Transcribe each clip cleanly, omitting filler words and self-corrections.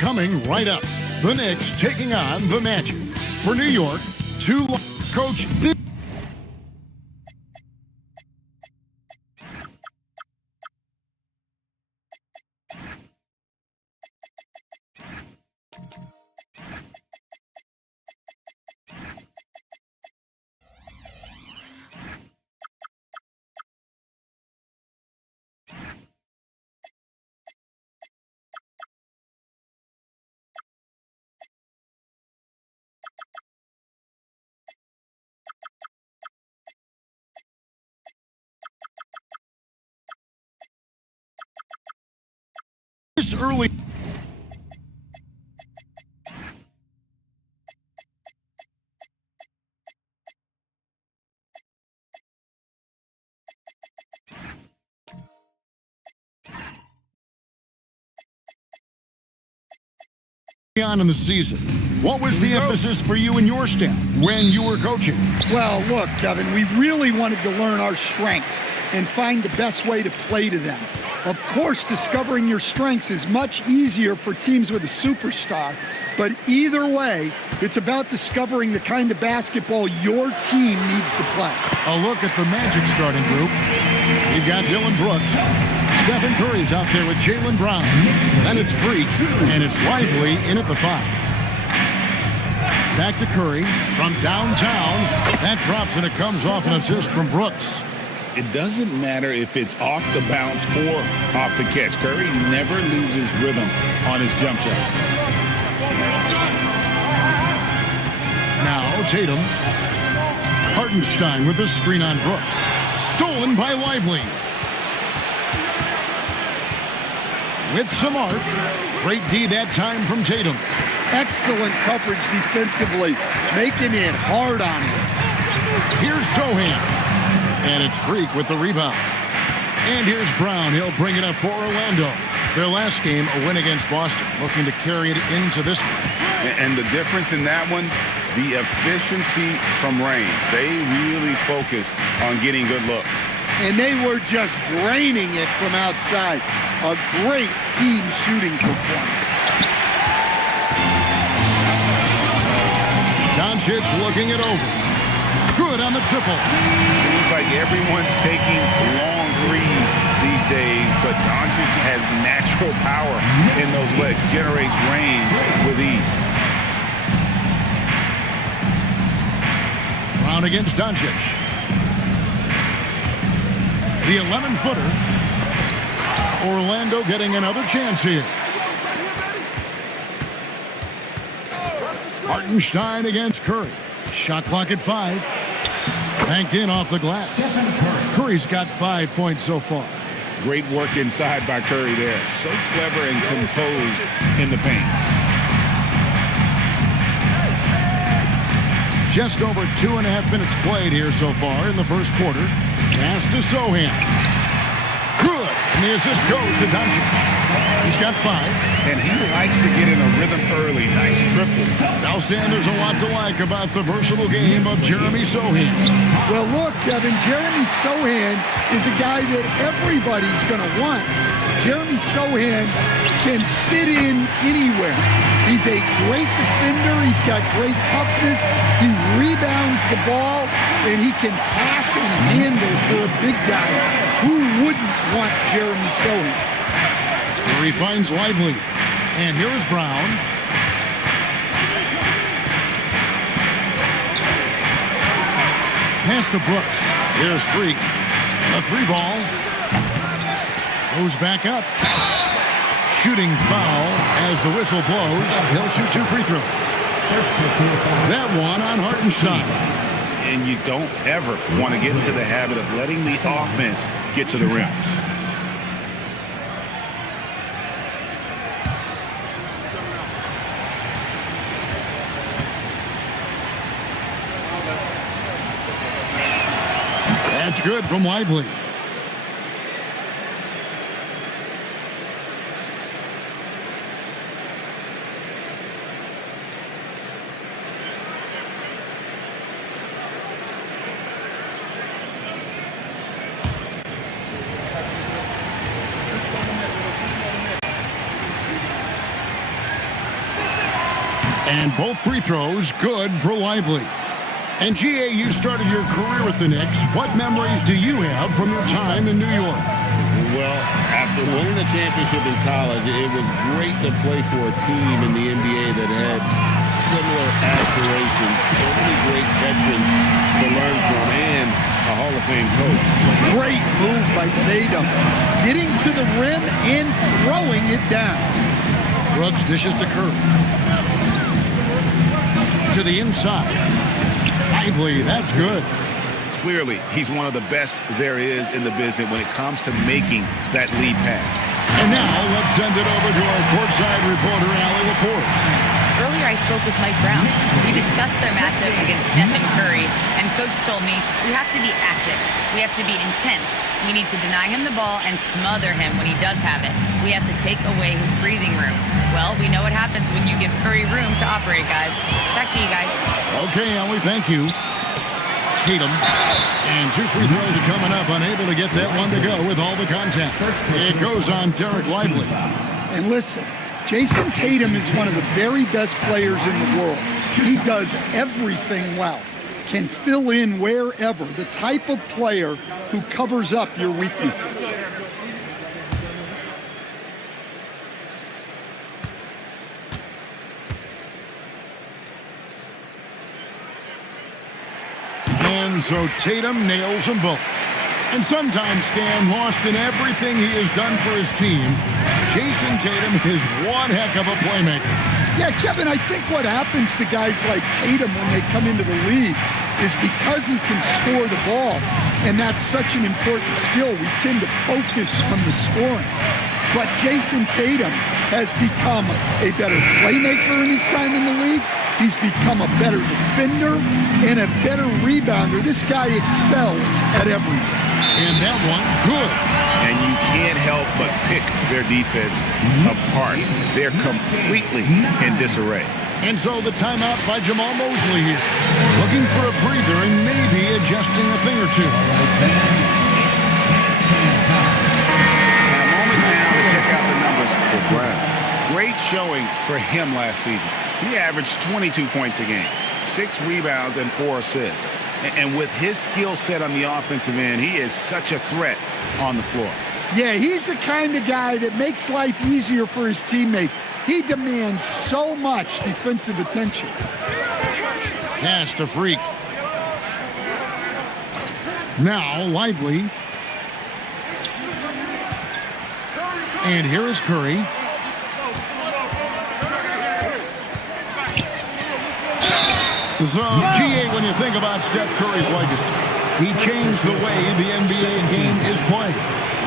coming right up. The Knicks taking on the Magic. For New York, coach this. This early. On in the season, what was the emphasis for you and your staff when you were coaching? Well, look, Kevin, we really wanted to learn our strengths and find the best way to play to them. Of course, discovering your strengths is much easier for teams with a superstar, but either way, it's about discovering the kind of basketball your team needs to play. A look at the Magic starting group. You've got Dylan Brooks. Stephen Curry's out there with Jaylen Brown. Then it's Freak, and it's Lively in at the 5. Back to Curry from downtown. That drops, and it comes off an assist from Brooks. It doesn't matter if it's off the bounce or off the catch. Curry never loses rhythm on his jump shot. Now Tatum. Hartenstein with the screen on Brooks. Stolen by Lively. With some arc. Great D that time from Tatum. Excellent coverage defensively, making it hard on him. Here's Sohan. And it's Freak with the rebound. And here's Brown. He'll bring it up for Orlando. Their last game, a win against Boston, looking to carry it into this one. And the difference in that one, the efficiency from range. They really focused on getting good looks. And they were just draining it from outside. A great team shooting performance. Doncic looking it over. Good on the triple. Seems like everyone's taking long threes these days, but Doncic has natural power in those legs, generates range with ease. Brown against Doncic. The 11-footer. Orlando getting another chance here. Hartenstein against Curry. Shot clock at 5. Banked in off the glass. Curry's got 5 points so far. Great work inside by Curry there. So clever and composed in the paint. Just over 2.5 minutes played here so far in the first quarter. Pass to Sohan. Good. And the assist goes to Doncic. He's got 5. And he likes to get in a rhythm early. Nice triple. Now, Stan, there's a lot to like about the versatile game of Jeremy Sohan. Well, look, Kevin, Jeremy Sohan is a guy that everybody's going to want. Jeremy Sohan can fit in anywhere. He's a great defender. He's got great toughness. He rebounds the ball, and he can pass and handle for a big guy. Who wouldn't want Jeremy Sohan? Here he finds Lively. And here's Brown. Pass to Brooks. Here's Freak. A 3-ball. Goes back up. Shooting foul as the whistle blows. He'll shoot 2 free throws. That one on Hartenstein. And you don't ever want to get into the habit of letting the offense get to the rim. That's good from Lively. And both free throws good for Lively. And GA, you started your career with the Knicks. What memories do you have from your time in New York? Well, after winning a championship in college, it was great to play for a team in the NBA that had similar aspirations. So many great veterans to learn from and a Hall of Fame coach. Great move by Tatum. Getting to the rim and throwing it down. Ruggs dishes to Curry. To the inside. Lively, that's good. Clearly, he's one of the best there is in the business when it comes to making that lead pass. And now, let's send it over to our courtside reporter, Allie LaForce. Earlier, I spoke with Mike Brown. We discussed their matchup against Stephen Curry, and Coach told me we have to be active. We have to be intense. We need to deny him the ball and smother him when he does have it. We have to take away his breathing room. Well, we know what happens when you give Curry room to operate, guys. Back to you guys. Okay, Allie, thank you. Tatum. And 2 free throws coming up, unable to get that one to go with all the contact. It goes on Derek Lively. And listen, Jason Tatum is one of the very best players in the world. He does everything well, can fill in wherever, the type of player who covers up your weaknesses. And so Tatum nails them both. And sometimes, Stan, lost in everything he has done for his team, Jason Tatum is one heck of a playmaker. Yeah, Kevin, I think what happens to guys like Tatum when they come into the league is because he can score the ball, and that's such an important skill, we tend to focus on the scoring. But Jason Tatum has become a better playmaker in his time in the league. He's become a better defender and a better rebounder. This guy excels at everything. And that one, good. And you can't help but pick their defense apart. They're completely in disarray. And so the timeout by Jamal Mosley here. Looking for a breather and maybe adjusting a thing or two. A moment now to check out the numbers for Brown. Great showing for him last season. He averaged 22 points a game, 6 rebounds and 4 assists. And with his skill set on the offensive end, he is such a threat on the floor. Yeah, he's the kind of guy that makes life easier for his teammates. He demands so much defensive attention. Pass to Freak. Now Lively. And here is Curry. So, GA, when you think about Steph Curry's legacy, he changed the way the NBA game is played.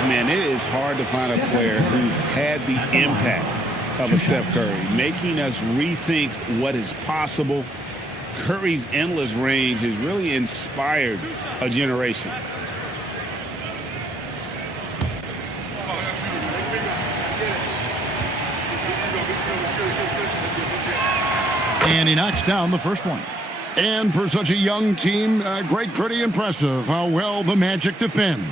Man, it is hard to find a player who's had the impact of a Steph Curry, making us rethink what is possible. Curry's endless range has really inspired a generation. And he knocks down the first one. And for such a young team, great, pretty impressive how well the Magic defend.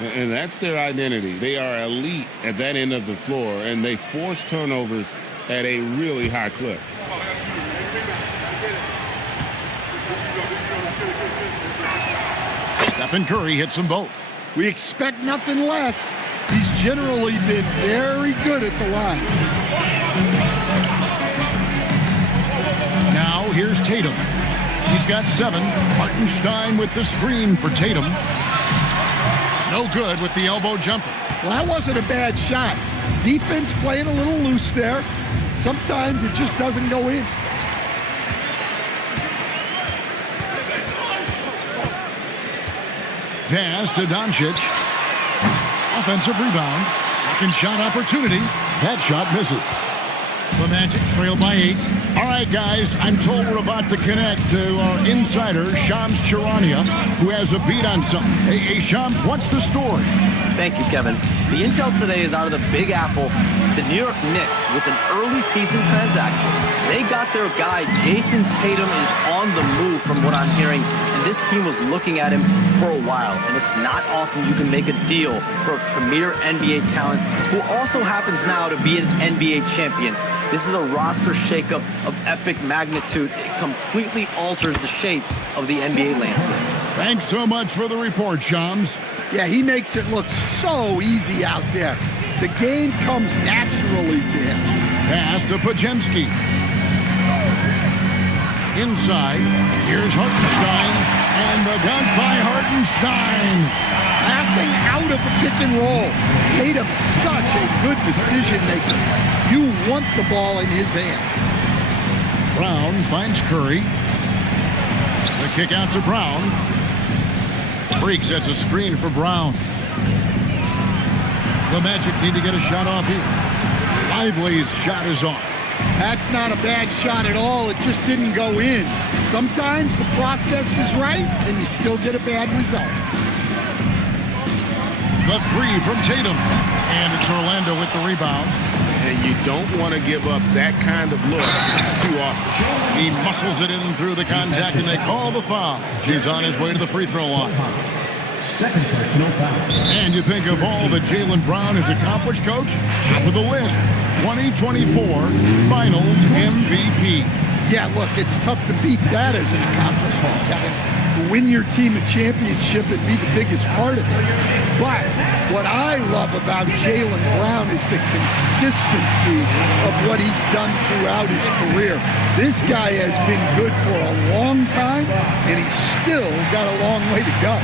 And that's their identity. They are elite at that end of the floor, and they force turnovers at a really high clip. Stephen Curry hits them both. We expect nothing less. He's generally been very good at the line. Now here's Tatum. He's got 7. Hartenstein with the screen for Tatum. No good with the elbow jumper. Well, that wasn't a bad shot. Defense playing a little loose there. Sometimes it just doesn't go in. Pass to Doncic. Offensive rebound. Second shot opportunity. That shot misses. The Magic trail by 8. All right, guys, I'm told we're about to connect to our insider, Shams Charania, who has a beat on something. Hey, Shams, what's the story? Thank you, Kevin. The intel today is out of the Big Apple. The New York Knicks, with an early season transaction, they got their guy, Jason Tatum, is on the move from what I'm hearing, and this team was looking at him for a while, and it's not often you can make a deal for a premier NBA talent who also happens now to be an NBA champion. This is a roster shakeup of epic magnitude. It completely alters the shape of the NBA landscape. Thanks so much for the report, Shams. Yeah, he makes it look so easy out there. The game comes naturally to him. Pass to Pajemski. Inside, here's Hartenstein, and the dunk by Hartenstein. Passing out of the pick and roll. Tatum's such a good decision maker. You want the ball in his hands. Brown finds Curry. The kick out to Brown. Freak sets a screen for Brown. The Magic need to get a shot off here. Lively's shot is off. That's not a bad shot at all. It just didn't go in. Sometimes the process is right, and you still get a bad result. The three from Tatum. And it's Orlando with the rebound. And you don't want to give up that kind of look too often. He muscles it in through the contact, and they call the foul. He's on his way to the free throw line. Second personal foul. And you think of all that Jaylen Brown has accomplished, Coach? Top of the list, 2024 Finals MVP. Yeah, look, it's tough to beat that as an accomplishment, Kevin. To win your team a championship and be the biggest part of it. But what I love about Jaylen Brown is the consistency of what he's done throughout his career. This guy has been good for a long time, and he's still got a long way to go.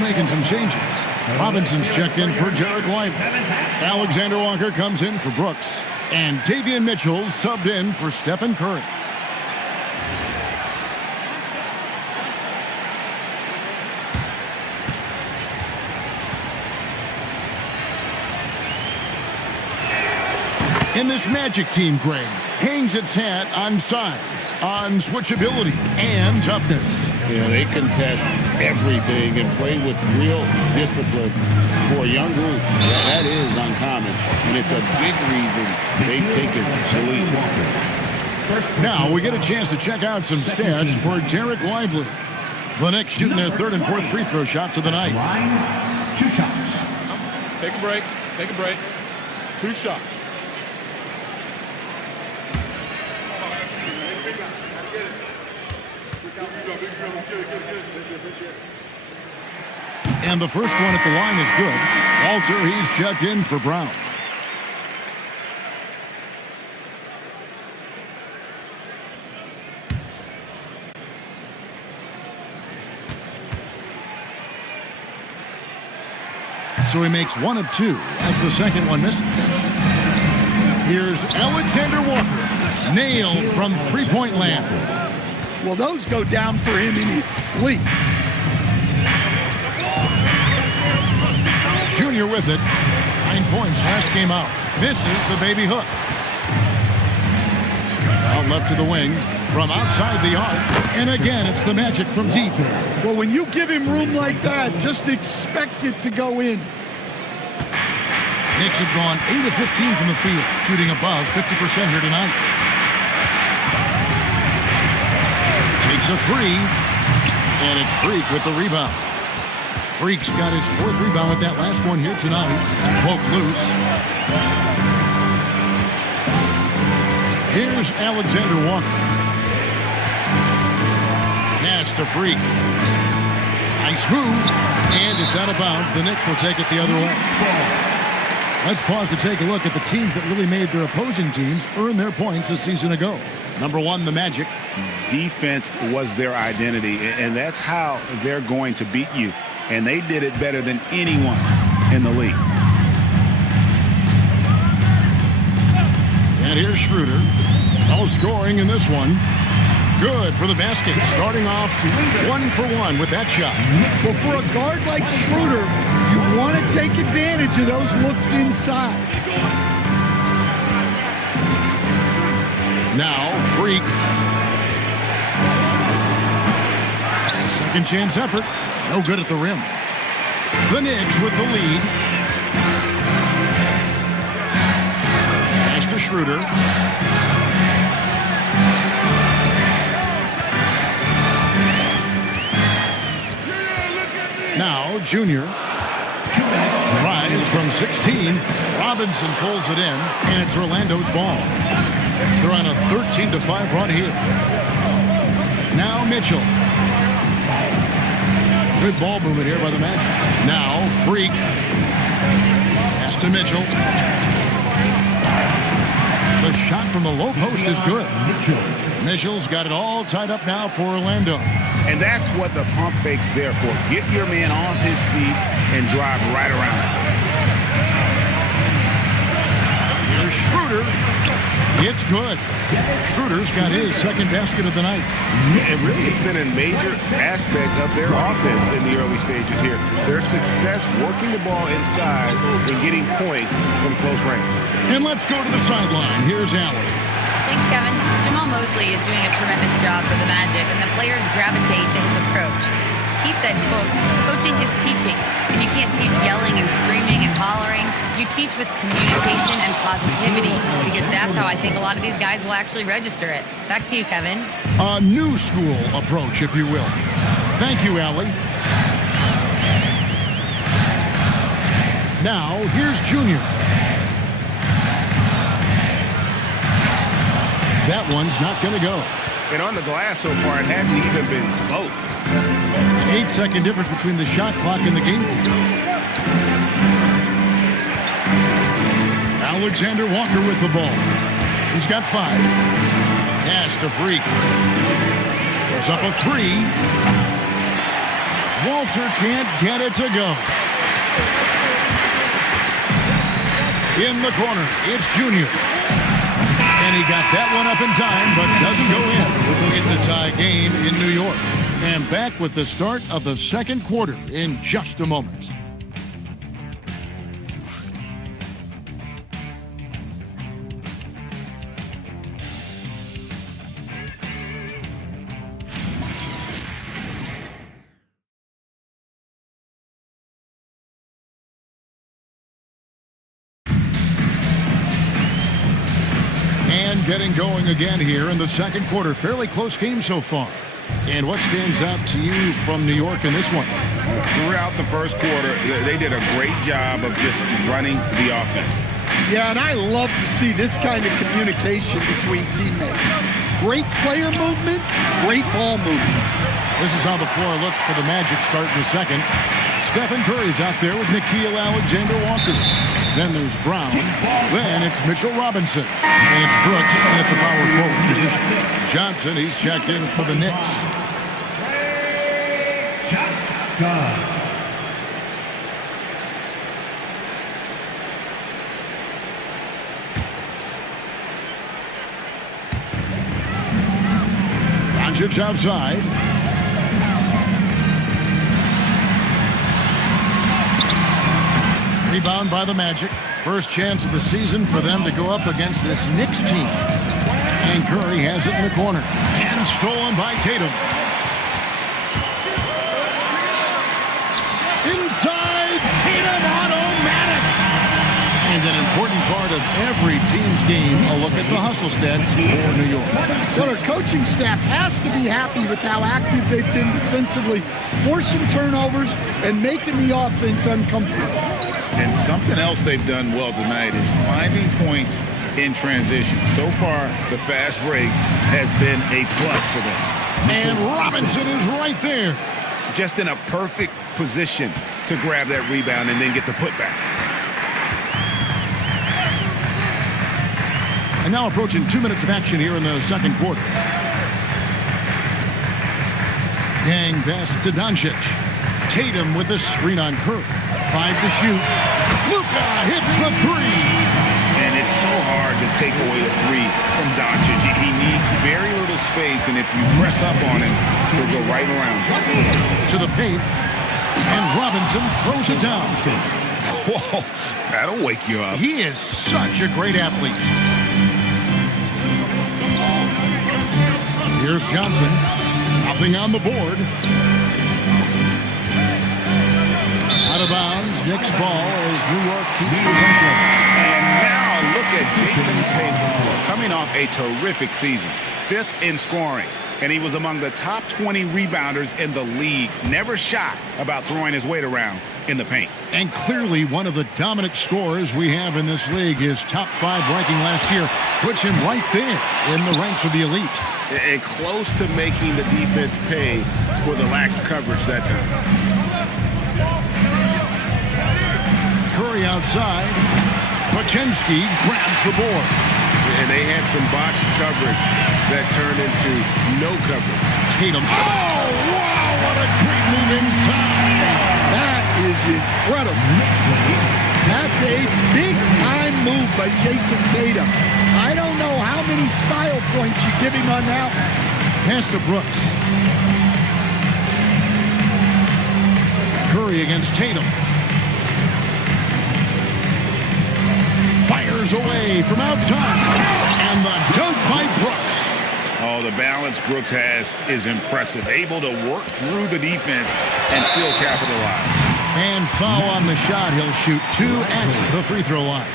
Making some changes. Robinson's checked in for Derek Lively. Alexander Walker comes in for Brooks. And Davion Mitchell's subbed in for Stephen Curry. In this Magic team, Greg, hangs its hat on size, on switchability, and toughness. You know, they contest everything and play with real discipline. For a young group, that is uncommon, and it's a big reason they've taken the lead. Now we get a chance to check out some stats for Derek Lively. The Knicks shooting their third and fourth free throw shots of the night. 2 shots. Take a break. Take a break. 2 shots. And the first one at the line is good. Walter, he's checked in for Brown. So he makes 1 of 2 as the second one misses. Here's Alexander Walker, nailed from three-point land. Well, those go down for him in his sleep. Junior with it. 9 points last game out. Misses the baby hook. Out left to the wing from outside the arc. And again, it's the Magic from deep. Well, when you give him room like that, just expect it to go in. Knicks have gone 8 of 15 from the field, shooting above 50% here tonight. Takes a 3, and it's Freak with the rebound. Freak's got his 4th rebound with that last one here tonight. Poke loose. Here's Alexander Walker. Pass to Freak. Nice move, and it's out of bounds. The Knicks will take it the other way. Let's pause to take a look at the teams that really made their opposing teams earn their points a season ago. Number 1, the Magic. defense was their identity, and that's how they're going to beat you. And they did it better than anyone in the league. And here's Schroeder. No scoring in this one. Good for the basket. Starting off 1 for 1 with that shot. Well, for a guard like Schroeder, you want to take advantage of those looks inside. Now, Freak. A second chance effort. No good at the rim. The Knicks with the lead. Pass to Schroeder. Now, Junior. Tries from 16. Robinson pulls it in, and it's Orlando's ball. They're on a 13-5 run here. Now, Mitchell. Good ball movement here by the Magic. Now, Freak. Pass to Mitchell. The shot from the low post is good. Mitchell's got it all tied up now for Orlando. And that's what the pump fake's there for. Get your man off his feet and drive right around him. Here's Schroeder. It's good. Schroeder's got his second basket of the night. And really, it's been a major aspect of their offense in the early stages here. Their success working the ball inside and getting points from close range. And let's go to the sideline. Here's Allen. Thanks, Kevin. Jamal Mosley is doing a tremendous job for the Magic, and the players gravitate to his approach. He said, quote, coaching is teaching, and you can't teach yelling and screaming and hollering. You teach with communication and positivity, because that's how I think a lot of these guys will actually register it. Back to you, Kevin. A new school approach, if you will. Thank you, Allie. Now, here's Junior. That one's not going to go. And on the glass so far, it hadn't even been close. 8-second difference between the shot clock and the game. Alexander Walker with the ball. He's got 5. Pass to Freak. Puts up a 3. Walter can't get it to go. In the corner, it's Junior. And he got that one up in time, but doesn't go in. It's a tie game in New York. And back with the start of the second quarter in just a moment. And getting going again here in the second quarter. Fairly close game so far. And what stands out to you from New York in this one? Throughout the first quarter, they did a great job of just running the offense. Yeah, and I love to see this kind of communication between teammates. Great player movement, great ball movement. This is how the floor looks for the Magic start in the second. Stephen Curry's out there with Nickeil Alexander-Walker. Then there's Brown. Then it's Mitchell Robinson. And it's Brooks at the power forward position. Johnson, he's checked in for the Knicks. Doncic outside. Rebound by the Magic. First chance of the season for them to go up against this Knicks team. And Curry has it in the corner. And stolen by Tatum. Inside, Tatum automatic. And an important part of every team's game, a look at the hustle stats for New York. Well, our coaching staff has to be happy with how active they've been defensively, forcing turnovers and making the offense uncomfortable. And something else they've done well tonight is finding points in transition. So far, the fast break has been a plus for them. And Robinson is right there. Just in a perfect position to grab that rebound and then get the putback. And now approaching 2 minutes of action here in the second quarter. Gang pass to Doncic. Tatum with a screen on Curry. 5 to shoot. Luka hits the three. And it's so hard to take away a three from Doncic. He needs very little space, and if you press up on him, he'll go right around you. To the paint. And Robinson throws it down. Whoa, that'll wake you up. He is such a great athlete. Here's Johnson. Nothing on the board. Out of bounds. Knicks ball as New York keeps possession. And now look at Jason Tatum coming off a terrific season. 5th in scoring. And he was among the top 20 rebounders in the league. Never shy about throwing his weight around in the paint. And clearly one of the dominant scorers we have in this league. His top 5 ranking last year puts him right there in the ranks of the elite. And close to making the defense pay for the lax coverage that time. Curry outside. Pachinski grabs the board. And they had some botched coverage that turned into no coverage. Tatum. Oh, wow, what a great move inside. That is incredible. That's a big-time move by Jason Tatum. I don't know how many style points you give him on that one. Pass to Brooks. Curry against Tatum. Fires away from outside. And the dunk by Brooks. Oh, the balance Brooks has is impressive. Able to work through the defense and still capitalize. And foul on the shot. He'll shoot 2 at the free throw line.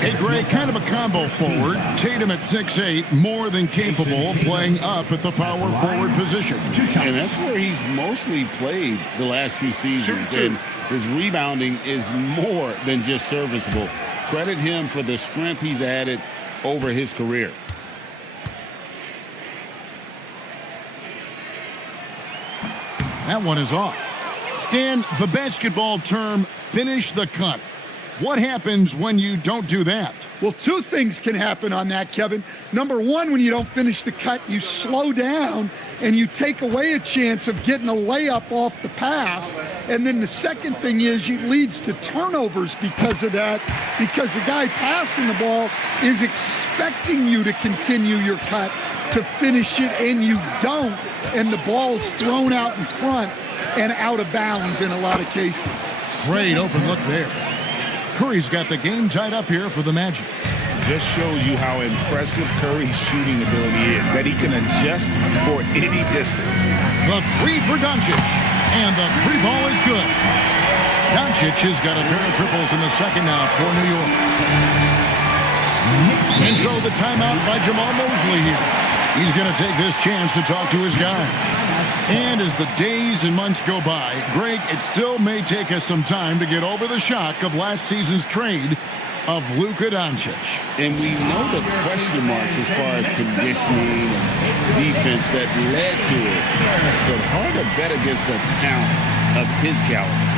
Hey, Greg, kind of a combo forward. Tatum at 6'8", more than capable of playing up at the power forward position. And that's where he's mostly played the last few seasons. And his rebounding is more than just serviceable. Credit him for the strength he's added over his career. That one is off. Stan, the basketball term, finish the cut. What happens when you don't do that? Well, 2 things can happen on that, Kevin. Number 1, when you don't finish the cut, you slow down and you take away a chance of getting a layup off the pass. And then the second thing is it leads to turnovers because of that, because the guy passing the ball is expecting you to continue your cut, to finish it, and you don't, and the ball's thrown out in front and out of bounds in a lot of cases. Great open look there. Curry's got the game tied up here for the Magic. Just shows you how impressive Curry's shooting ability is, that he can adjust for any distance. The three for Doncic, and the 3 ball is good. Doncic has got a pair of triples in the second now for New York. And so the timeout by Jamal Mosley here. He's going to take this chance to talk to his guy. And as the days and months go by, Greg, it still may take us some time to get over the shock of last season's trade of Luka Doncic. And we know the question marks as far as conditioning and defense that led to it. But hard to bet against a talent of his caliber.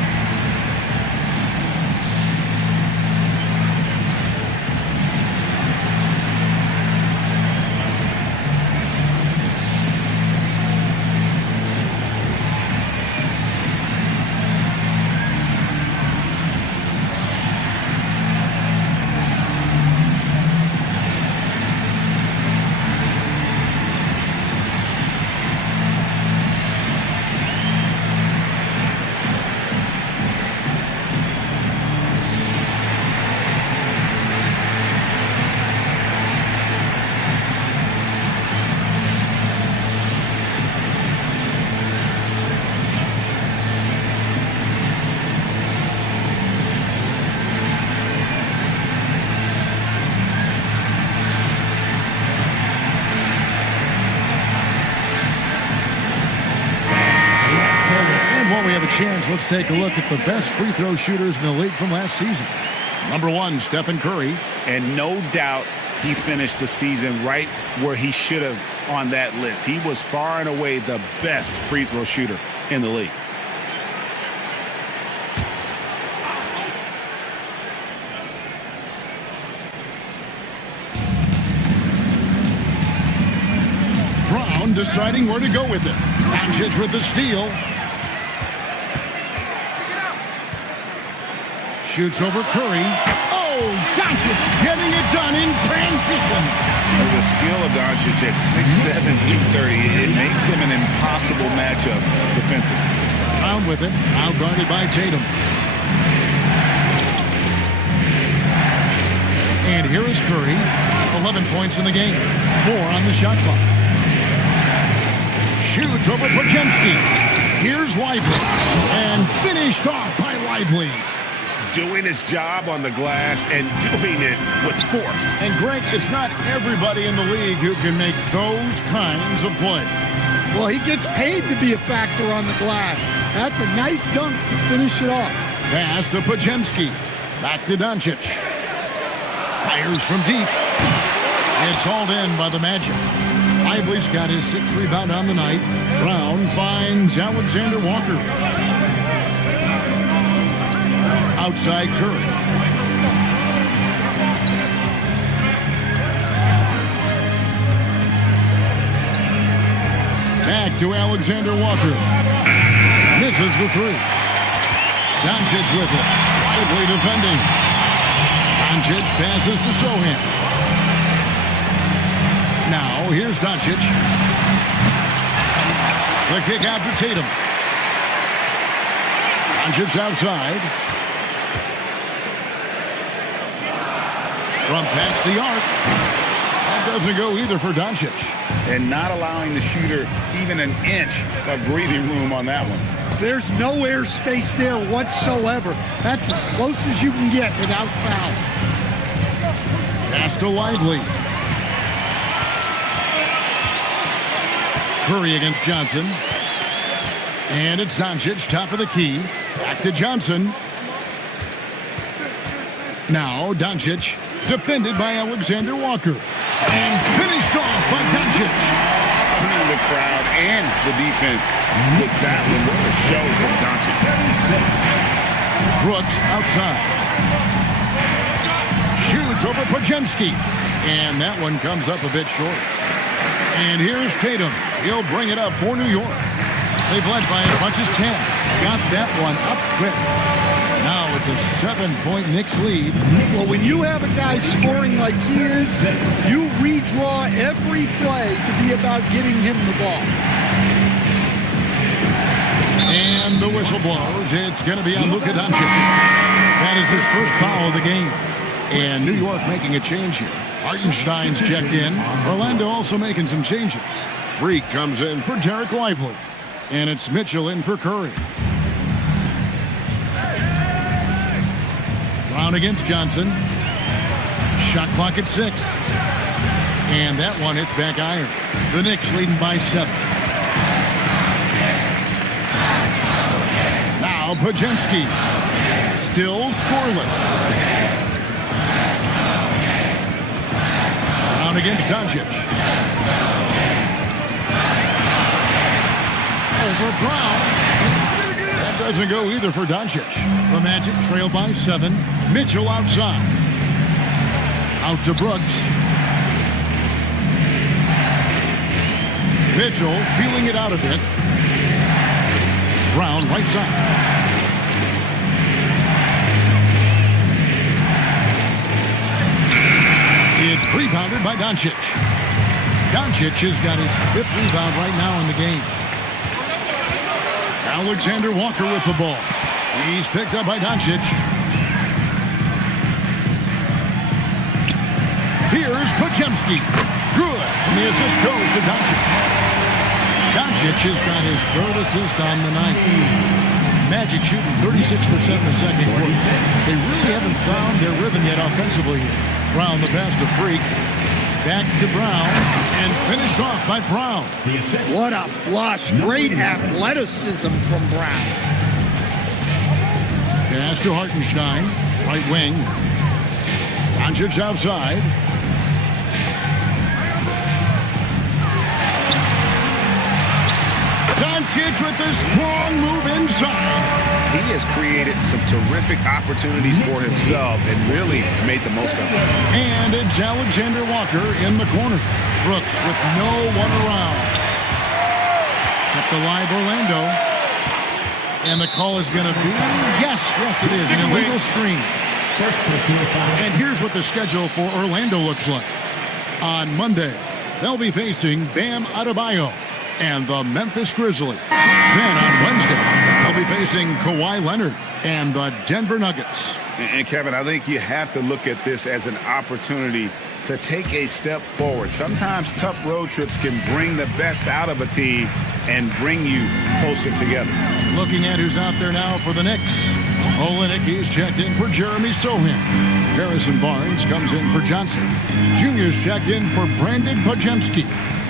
Chance, let's take a look at the best free throw shooters in the league from last season. Number 1, Stephen Curry. And no doubt he finished the season right where he should have on that list. He was far and away the best free throw shooter in the league. Brown deciding where to go with it. Doncic with the steal. Shoots over Curry. Oh, Doncic getting it done in transition. The skill of Doncic at 6'7", 230, it makes him an impossible matchup defensively. Brown with it, now guarded by Tatum. And here is Curry, 11 points in the game, 4 on the shot clock. Shoots over Podziemski. Here's Lively, and finished off by Lively. Doing his job on the glass and doing it with force. And Greg, it's not everybody in the league who can make those kinds of plays. Well, he gets paid to be a factor on the glass. That's a nice dunk to finish it off. Pass to Podziemski. Back to Doncic. Fires from deep. It's hauled in by the Magic. Lively's got his 6th rebound on the night. Brown finds Alexander Walker. Outside Curry. Back to Alexander Walker. Misses the 3. Doncic with it. Lively defending. Doncic passes to Sohan. Now, here's Doncic. The kick out to Tatum. Doncic outside. From past the arc. That doesn't go either for Doncic. And not allowing the shooter even an inch of breathing room on that one. There's no airspace there whatsoever. That's as close as you can get without foul. Pass to Lively. Curry against Johnson. And it's Doncic, top of the key. Back to Johnson. Now Doncic, defended by Alexander Walker. And finished off by Doncic. Stunning the crowd and the defense with that one. What a show from Doncic. Brooks outside. Shoots over Podziemski. And that one comes up a bit short. And here's Tatum. He'll bring it up for New York. They've led by as much as 10. Got that one up quick. Now it's a 7-point Knicks lead. Well, when you have a guy scoring like he is, you redraw every play to be about getting him the ball. And the whistle blows. It's going to be on Luka Doncic. That is his first foul of the game. And New York making a change here. Hartenstein's checked in. Orlando also making some changes. Freak comes in for Derek Lively. And it's Mitchell in for Curry. Brown against Johnson. Shot clock at 6. And that one hits back iron. The Knicks leading by 7. Now Podziemski. Still scoreless. Brown against Doncic. Over Brown. That doesn't go either for Doncic. The Magic trail by 7. Mitchell outside. Out to Brooks. Mitchell feeling it out a bit. Brown right side. It's rebounded by Doncic. Doncic has got his 5th rebound right now in the game. Alexander Walker with the ball. He's picked up by Doncic. Here's Podziemski. Good. And the assist goes to Doncic. Doncic has got his 3rd assist on the night. Magic shooting 36% in the second quarter. They really haven't found their rhythm yet offensively. Brown the pass to Freak. Back to Brown, and finished off by Brown. What a flush. Great athleticism from Brown. Pass to Hartenstein, right wing. Doncic outside. Doncic with a strong move inside. He has created some terrific opportunities for himself and really made the most of it. And it's Alexander Walker in the corner. Brooks with no one around. the live Orlando. And the call is going to be, yes, it is, an illegal screen. And here's what the schedule for Orlando looks like. On Monday, they'll be facing Bam Adebayo and the Memphis Grizzlies. Then on Wednesday, they'll be facing Kawhi Leonard and the Denver Nuggets. And Kevin, I think you have to look at this as an opportunity to take a step forward. Sometimes tough road trips can bring the best out of a team and bring you closer together. Looking at who's out there now for the Knicks. Olynyk, he's checked in for Jeremy Sohan. Harrison Barnes comes in for Johnson. Junior's checked in for Brandon Pajemski.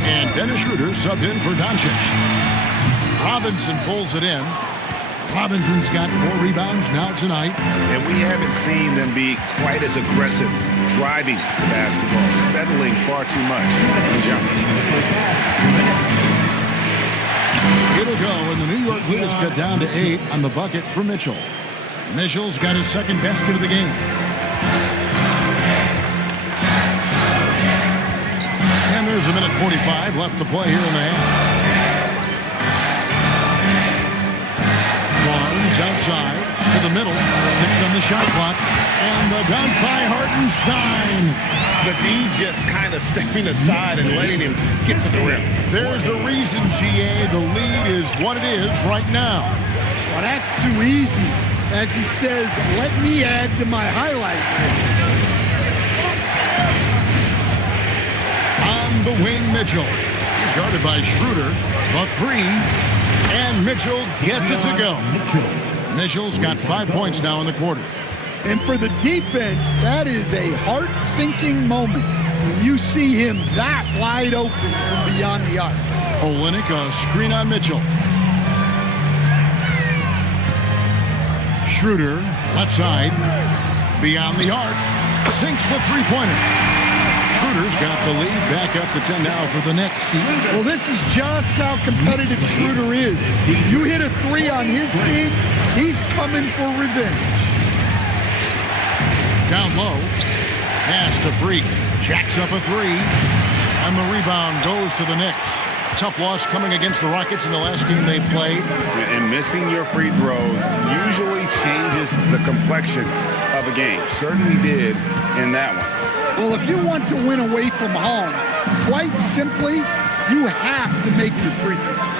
And Dennis Schroeder subbed in for Doncic. Robinson pulls it in. Robinson's got 4 rebounds now tonight. And we haven't seen them be quite as aggressive driving the basketball, settling far too much for jumpers. It'll go, and the New York Knicks cut down to 8 on the bucket for Mitchell. Mitchell's got his second basket of the game. And there's a minute 45 left to play here in the half. Barnes outside to the middle. 6 on the shot clock. And the dunk by Hartenstein. The D just kind of stepping aside and letting him get to the rim. There's a reason, GA. The lead is what it is right now. Well, that's too easy. As he says, let me add to my highlight reel. On the wing, Mitchell. He's guarded by Schroeder. The 3. And Mitchell gets it to go. Mitchell's got 5 points now in the quarter. And for the defense, that is a heart-sinking moment when you see him that wide open from beyond the arc. Olynyk, a screen on Mitchell. Schroeder, left side, beyond the arc, sinks the three-pointer. Schroeder's got the lead back up to 10 now for the Knicks. Well, this is just how competitive Schroeder is. You hit a 3 on his team, he's coming for revenge. Down low, pass to Freak, jacks up a 3, and the rebound goes to the Knicks. Tough loss coming against the Rockets in the last game they played. And missing your free throws usually changes the complexion of a game. Certainly did in that one. Well, if you want to win away from home, quite simply, you have to make your free throws.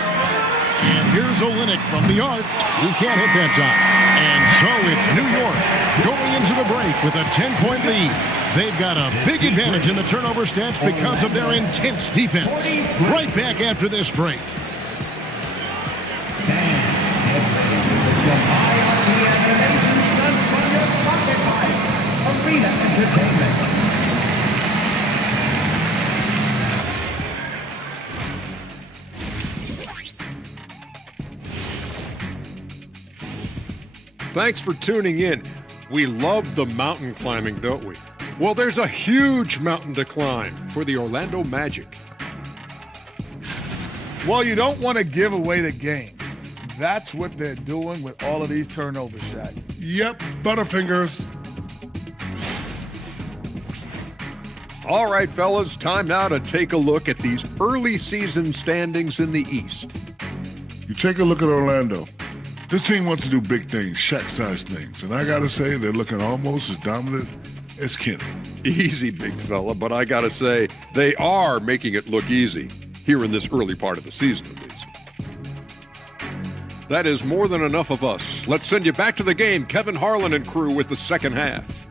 And here's Olynyk from the arc. He can't hit that time. And so it's New York going into the break with a 10-point lead. They've got a big advantage in the turnover stats because of their intense defense. Right back after this break. Arena Entertainment. Thanks for tuning in. We love the mountain climbing, don't we? Well, there's a huge mountain to climb for the Orlando Magic. Well, you don't want to give away the game. That's what they're doing with all of these turnover shots. Yep, Butterfingers. All right, fellas, time now to take a look at these early season standings in the East. You take a look at Orlando. This team wants to do big things, Shaq-sized things, and I gotta say they're looking almost as dominant as Kenny. Easy, big fella, but I gotta say, they are making it look easy, here in this early part of the season at least. That is more than enough of us. Let's send you back to the game, Kevin Harlan and crew with the second half.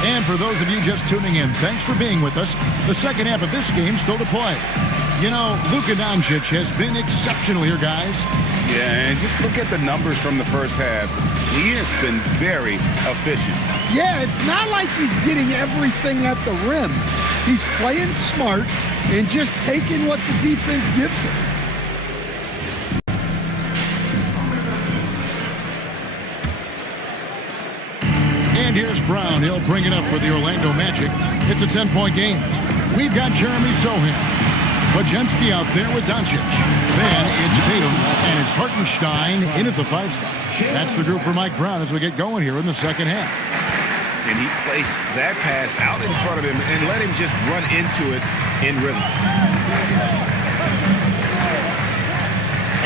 And for those of you just tuning in, thanks for being with us. The second half of this game still to play. You know, Luka Doncic has been exceptional here, guys. Yeah, and just look at the numbers from the first half. He has been very efficient. Yeah, it's not like he's getting everything at the rim. He's playing smart and just taking what the defense gives him. And here's Brown. He'll bring it up for the Orlando Magic. It's a 10-point game. We've got Jeremy Sohan. Pajemski out there with Doncic. Then it's Tatum, and it's Hartenstein in at the 5 spot. That's the group for Mike Brown as we get going here in the second half. And he placed that pass out in front of him and let him just run into it in rhythm.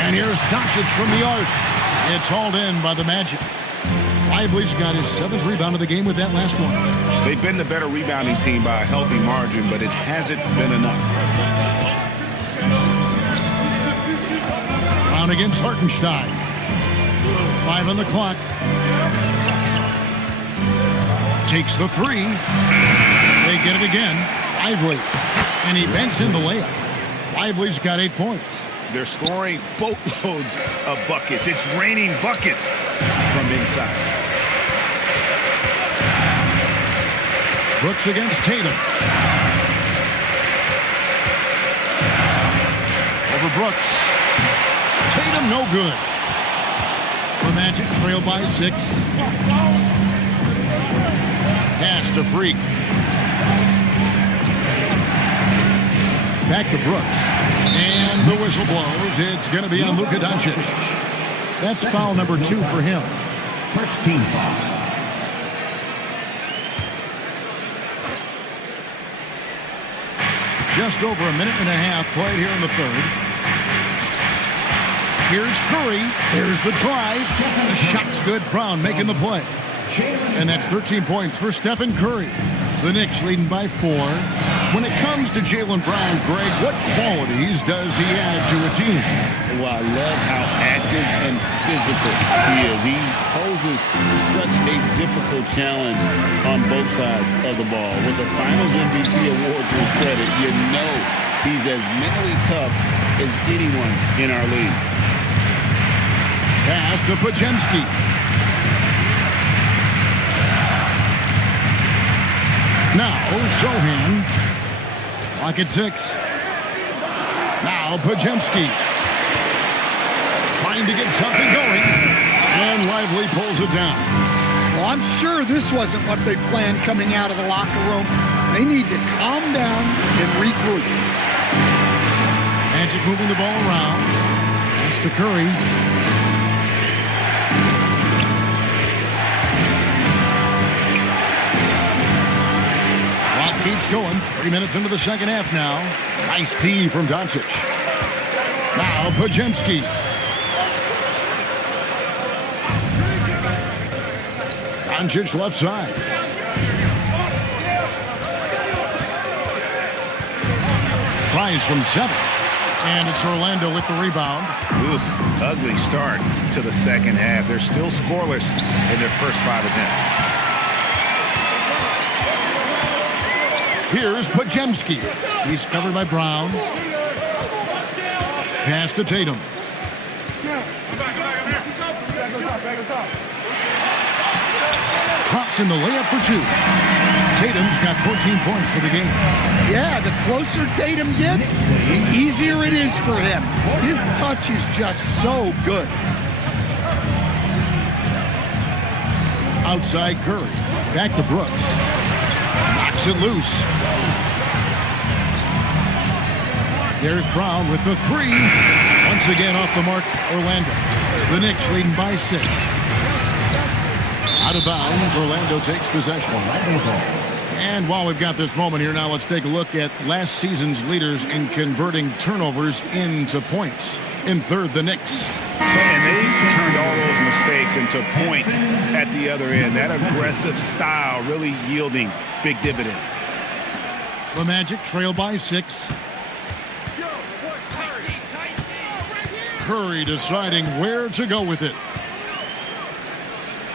And here's Doncic from the arc. It's hauled in by the Magic. Lively's got his 7th rebound of the game with that last one. They've been the better rebounding team by a healthy margin, but it hasn't been enough. Brown against Hartenstein. 5 on the clock. Takes the 3. They get it again. Lively. And he banks in the layup. Lively's got 8 points. They're scoring boatloads of buckets. It's raining buckets from inside. Brooks against Tatum. Over Brooks. Tatum no good. The Magic trail by 6. Pass to Freak. Back to Brooks. And the whistle blows. It's going to be on Luka Doncic. That's foul number 2 for him. First team foul. Just over a minute and a half played here in the 3rd. Here's Curry. Here's the drive. The shot's good. Brown making the play. And that's 13 points for Stephen Curry. The Knicks leading by 4. When it comes to Jaylen Brown, Greg, what qualities does he add to a team? Well, I love how active and physical he is. He poses such a difficult challenge on both sides of the ball. With a Finals MVP award to his credit, you know he's as mentally tough as anyone in our league. Pass to Pajemski. Now, Sohan. Clock at 6. Now, Pajemski. Trying to get something going. And Lively pulls it down. Well, I'm sure this wasn't what they planned coming out of the locker room. They need to calm down and regroup. Magic moving the ball around. Pass to Curry. Keeps going. 3 minutes into the second half now. Nice D from Doncic. Now Pajemski. Doncic left side. Tries from 7. And it's Orlando with the rebound. Oof, ugly start to the second half. They're still scoreless in their first 5 attempts. Here's Pajemski. He's covered by Brown. Pass to Tatum. Drops in the layup for 2. Tatum's got 14 points for the game. Yeah, the closer Tatum gets, the easier it is for him. His touch is just so good. Outside Curry. Back to Brooks. Knocks it loose. There's Brown with the 3. Once again off the mark, Orlando. The Knicks leading by 6. Out of bounds, Orlando takes possession. And while we've got this moment here now, let's take a look at last season's leaders in converting turnovers into points. In 3rd, the Knicks. And they turned all those mistakes into points at the other end. That aggressive style really yielding big dividends. The Magic trail by 6. Curry deciding where to go with it.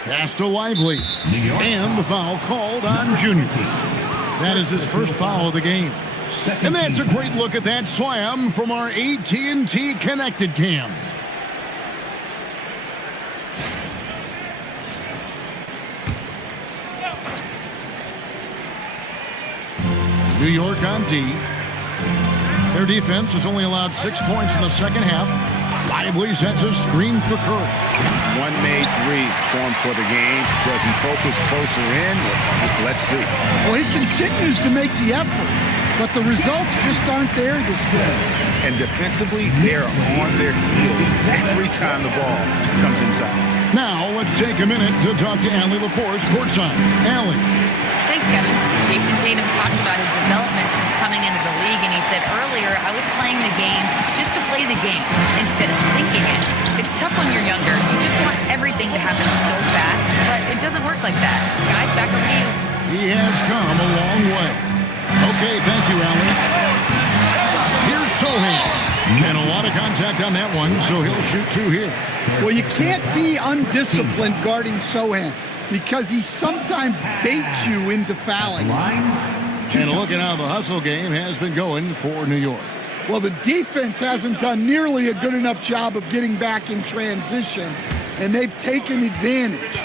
Pass to Lively. And the foul called on Junior. That is his first foul of the game. And that's a great look at that slam from our AT&T Connected Cam. New York on D. Their defense has only allowed 6 points in the second half. Lively sets a screen for Curry. One made 3 formed for the game. Does he focus closer in? Let's see. Well, he continues to make the effort. but the results just aren't there this year. And defensively, they're on their heels every time the ball comes inside. Now, let's take a minute to talk to Allie LaForce courtside. Allie. Thanks, Kevin. Jason Tatum talked about his development since coming into the league, and he said earlier, I was playing the game just to play the game instead of thinking it. It's tough when you're younger. You just want everything to happen so fast, but it doesn't work like that. Guys, back over to you. He has come a long way. Okay, thank you, Allie. Here's Sohan. And a lot of contact on that one, so he'll shoot 2 here. Well, you can't be undisciplined guarding Sohan because he sometimes baits you into fouling. And look at how the hustle game has been going for New York. Well, the defense hasn't done nearly a good enough job of getting back in transition, and they've taken advantage,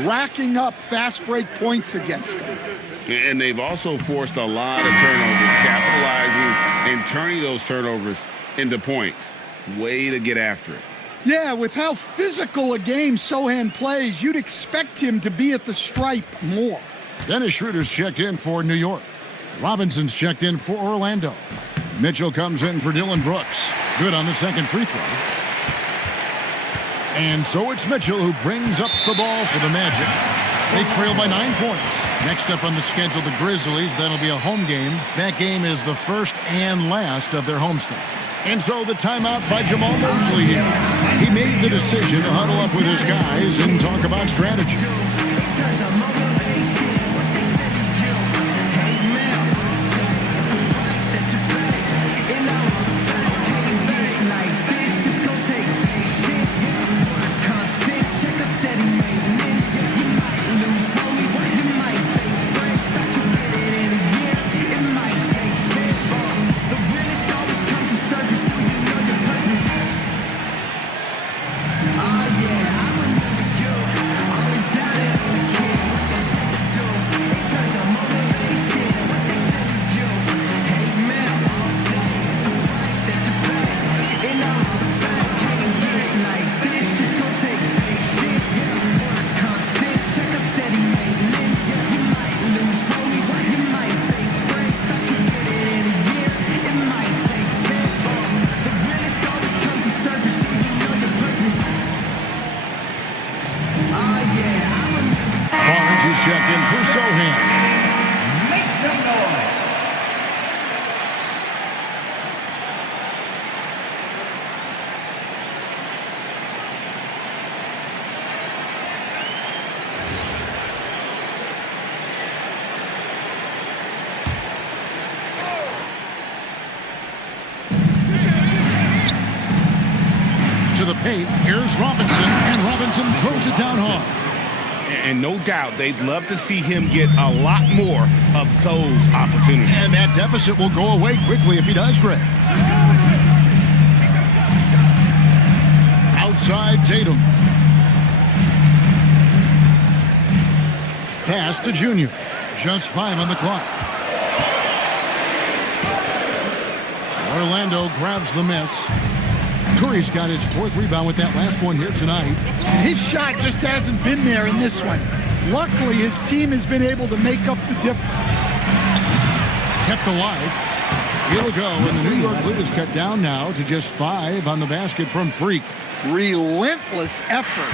racking up fast break points against them. And they've also forced a lot of turnovers, capitalizing and turning those turnovers into points. Way to get after it. Yeah, with how physical a game Sohan plays, you'd expect him to be at the stripe more. Dennis Schroeder's checked in for New York. Robinson's checked in for Orlando. Mitchell comes in for Dylan Brooks. Good on the second free throw. And so it's Mitchell who brings up the ball for the Magic. They trail by 9 points. Next up on the schedule, the Grizzlies. That'll be a home game. That game is the first and last of their homestand. And so the timeout by Jamal Mosley here. He made the decision to huddle up with his guys and talk about strategy. Check in for Sohan. Make some noise. To the paint, here's Robinson, and Robinson throws it down hard. And no doubt they'd love to see him get a lot more of those opportunities. And that deficit will go away quickly if he does, Greg. Outside Tatum. Pass to Junior. Just 5 on the clock. Orlando grabs the miss. Curry's got his 4th rebound with that last one here tonight. And his shot just hasn't been there in this one. Luckily, his team has been able to make up the difference. Kept alive. He'll go, and the New York lead is cut down now to just 5 on the basket from Freak. Relentless effort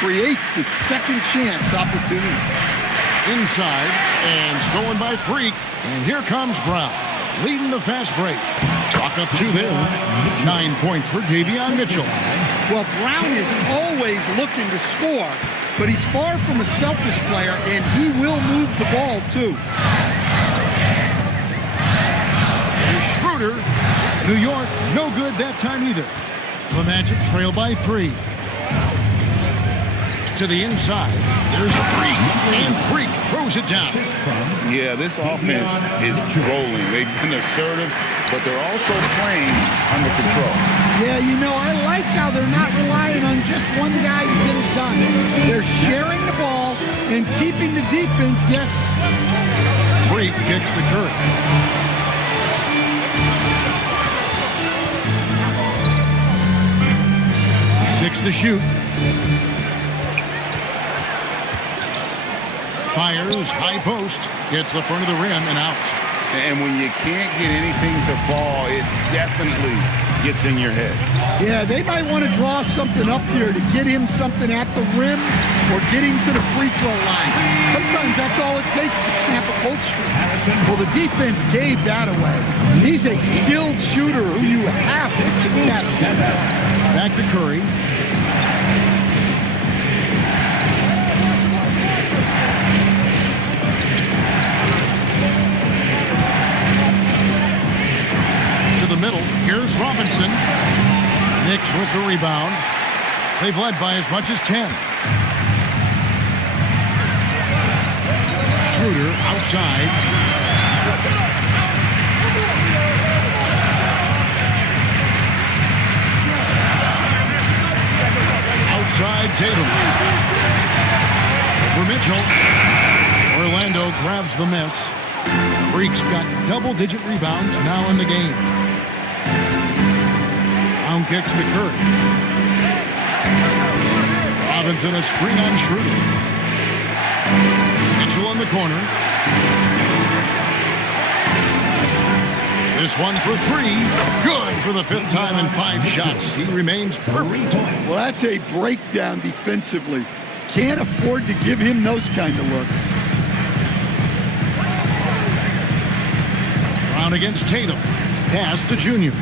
creates the second chance opportunity. Inside, and stolen by Freak. And here comes Brown, leading the fast break. Chalk up 2 there. 9 points for Davion Mitchell. Well, Brown is always looking to score, but he's far from a selfish player, and he will move the ball, too. And Schroeder, New York, no good that time either. The Magic trail by 3. To the inside, there's Freak, and Freak throws it down. Yeah, this offense is rolling. They've been assertive, but they're also playing under control. Yeah, you know, I like how they're not relying on just one guy to get it done. They're sharing the ball and keeping the defense guessing. Freak kicks to Curry. Six to shoot. Fires, high post, hits the front of the rim and out. And when you can't get anything to fall, it definitely gets in your head. Yeah, they might want to draw something up here to get him something at the rim or get him to the free throw line. Sometimes that's all it takes to snap a cold streak. Well, the defense gave that away. He's a skilled shooter who you have to contest. Back to Curry. The middle. Here's Robinson. Knicks with the rebound. They've led by as much as 10. Schroeder outside. Outside Tatum. For Mitchell. Orlando grabs the miss. Freak's got double-digit rebounds now in the game. Down kicks to Curry. Robinson a screen on Schroeder. Mitchell in the corner. This one for three. Good for the fifth time in 5 shots. He remains perfect. Well, that's a breakdown defensively. Can't afford to give him those kind of looks. Brown against Tatum. Pass to Junior.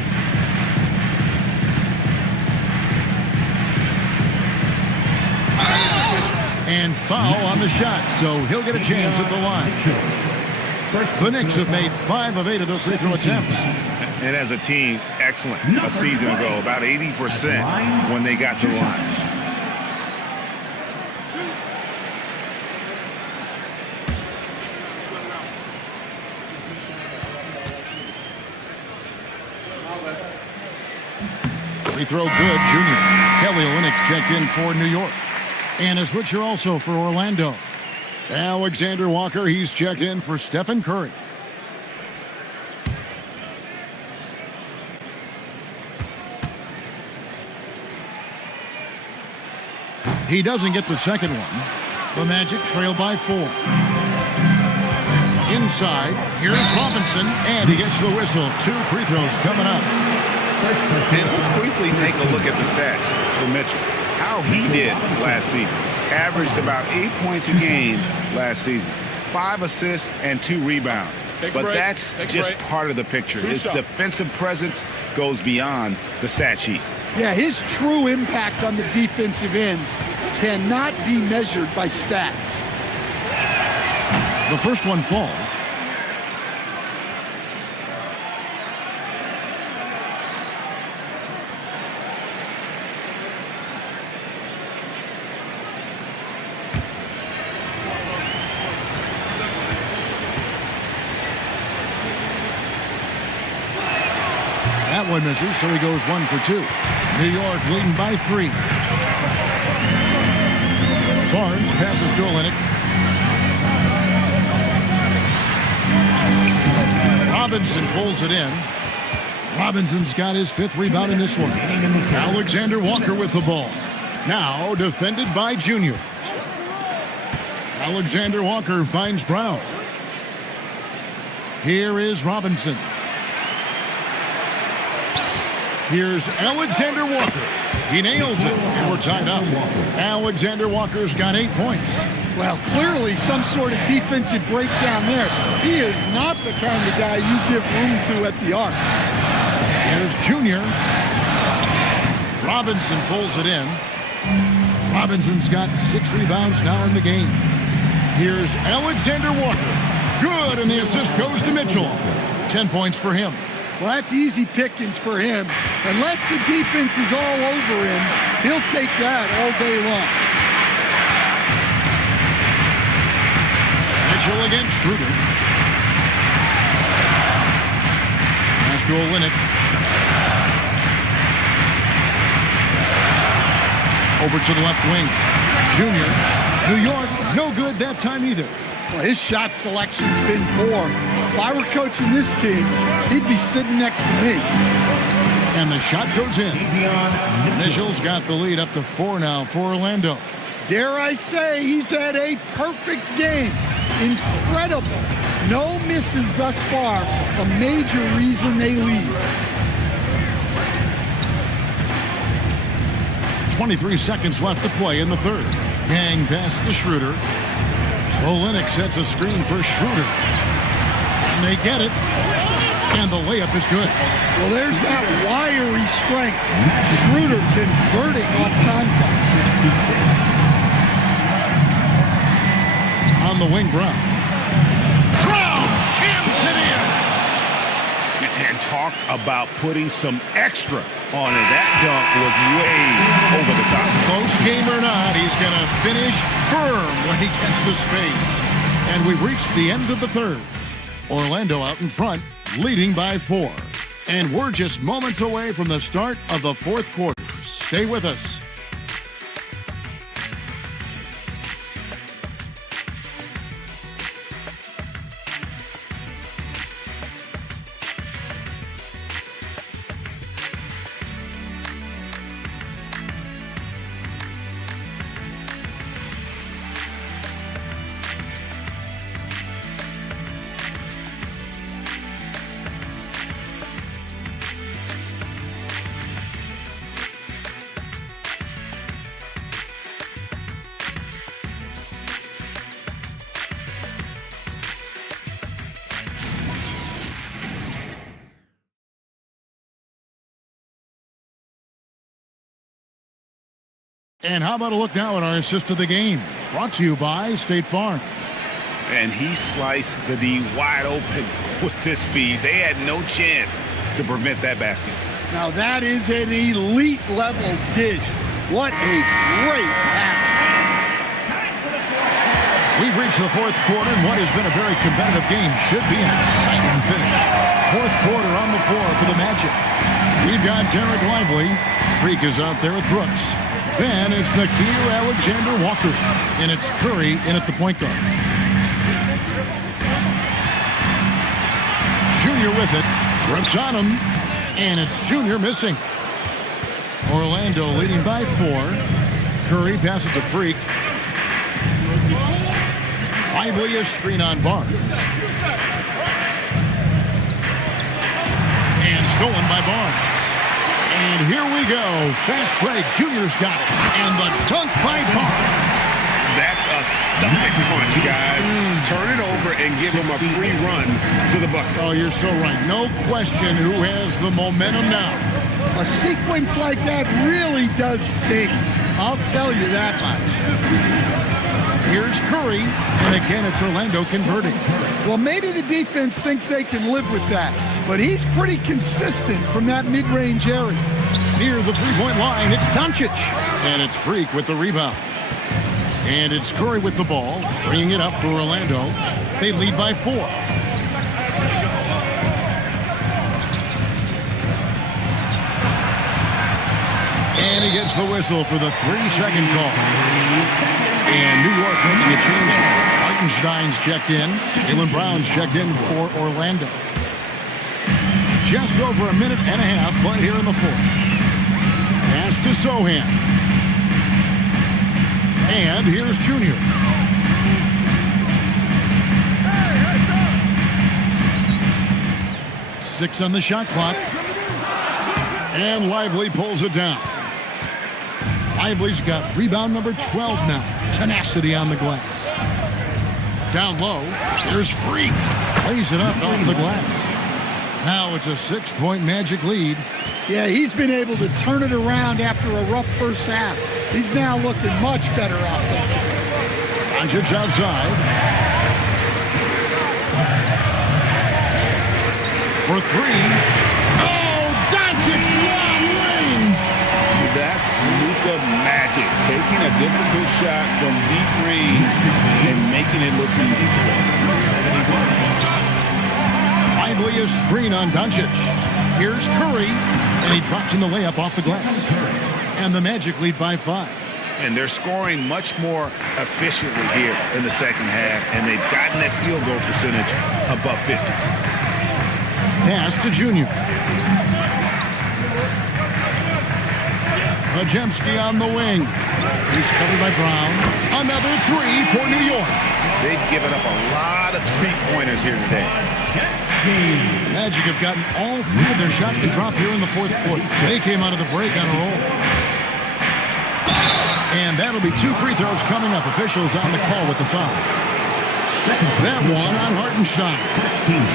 And foul on the shot, so he'll get a chance at the line. The Knicks have made 5 of 8 of their free throw attempts. And as a team, excellent. A season ago, about 80% when they got to the line. Free throw good, Junior. Kelly Olynyk's checked in for New York. And a switcher also for Orlando. Alexander Walker, he's checked in for Stephen Curry. He doesn't get the second one. The Magic trail by 4. Inside, here's Robinson, and he gets the whistle. 2 free throws coming up. And let's briefly take a look at the stats for Mitchell. How he did last season. Averaged about 8 points a game last season. 5 assists and 2 rebounds. But that's just part of the picture. His defensive presence goes beyond the stat sheet. Yeah, his true impact on the defensive end cannot be measured by stats. The first one falls. That one misses, so he goes 1 for 2. New York leading by 3. Barnes passes to Olynyk. Robinson pulls it in. Robinson's got his 5th rebound in this one. Alexander Walker with the ball. Now defended by Junior. Alexander Walker finds Brown. Here is Robinson. Here's Alexander Walker. He nails it, and we're tied up. Alexander Walker's got 8 points. Well, clearly some sort of defensive breakdown there. He is not the kind of guy you give room to at the arc. Here's Junior. Robinson pulls it in. Robinson's got 6 rebounds now in the game. Here's Alexander Walker. Good, and the assist goes to Mitchell. 10 points for him. Well, that's easy pickings for him. Unless the defense is all over him, he'll take that all day long. Mitchell against Schroeder. Pass to Olynyk. Over to the left wing. Junior. New York, no good that time either. Well, his shot selection's been poor. If I were coaching this team, he'd be sitting next to me. And the shot goes in. Mitchell's got the lead up to 4 now for Orlando. Dare I say he's had a perfect game. Incredible No misses thus far, a major reason they lead. 23 seconds left to play in the third. Yang pass to Schroeder. Olenek sets a screen for Schroeder. And they get it. And the layup is good. Well, there's that wiry strength. Schroeder converting off contact. On the wing, Brown. Brown jams it in. And talk about putting some extra on it. That dunk was way over the top. Close game or not, he's going to finish firm when he gets the space. And we've reached the end of the third. Orlando out in front, leading by 4. And we're just moments away from the start of the fourth quarter. Stay with us. And how about a look now at our assist of the game? Brought to you by State Farm. And he sliced the D wide open with his feed. They had no chance to prevent that basket. Now that is an elite level dish. What a great pass. We've reached the fourth quarter, and what has been a very competitive game should be an exciting finish. Fourth quarter on the floor for the Magic. We've got Derek Lively. Freak is out there with Brooks. Then it's Nickeil Alexander-Walker. And it's Curry in at the point guard. Junior with it. Brooks on him. And it's Junior missing. Orlando leading by 4. Curry passes to Freak. Lively a screen on Barnes. And stolen by Barnes. And here we go. Fast break. Junior's got it. And the dunk by Barnes. That's a stomach punch, guys. Turn it over and give him a free run to the bucket. Oh, you're so right. No question who has the momentum now. A sequence like that really does sting. I'll tell you that much. Here's Curry. And again, it's Orlando converting. Well, maybe the defense thinks they can live with that. But he's pretty consistent from that mid-range area. Near the three-point line, it's Doncic. And it's Freak with the rebound. And it's Curry with the ball, bringing it up for Orlando. They lead by 4. And he gets the whistle for the 3-second call. And New York making a change here. Hartenstein's checked in. Jaylen Brown's checked in for Orlando. Just over a minute and a half played here in the fourth. Pass to Sohan. And here's Junior. Six on the shot clock. And Lively pulls it down. Lively's got rebound number 12 now. Tenacity on the glass. Down low, there's Freak. Lays it up off the glass. Now it's a 6-point Magic lead. Yeah, he's been able to turn it around after a rough first half. He's now looking much better offensively. Doncic outside. For 3. Oh, Doncic long range. That's Luka magic. Taking a difficult shot from deep range and making it look easy for them. Lively a screen on Doncic. Here's Curry, and he drops in the layup off the glass. And the Magic lead by 5. And they're scoring much more efficiently here in the second half, and they've gotten that field goal percentage above 50. Pass to Junior. Majemski on the wing. He's covered by Brown. Another three for New York. They've given up a lot of three-pointers here today. The Magic have gotten all three of their shots to drop here in the fourth quarter. They came out of the break on a roll. And that'll be 2 free throws coming up. Officials on the call with the foul. That one on Hartenstein.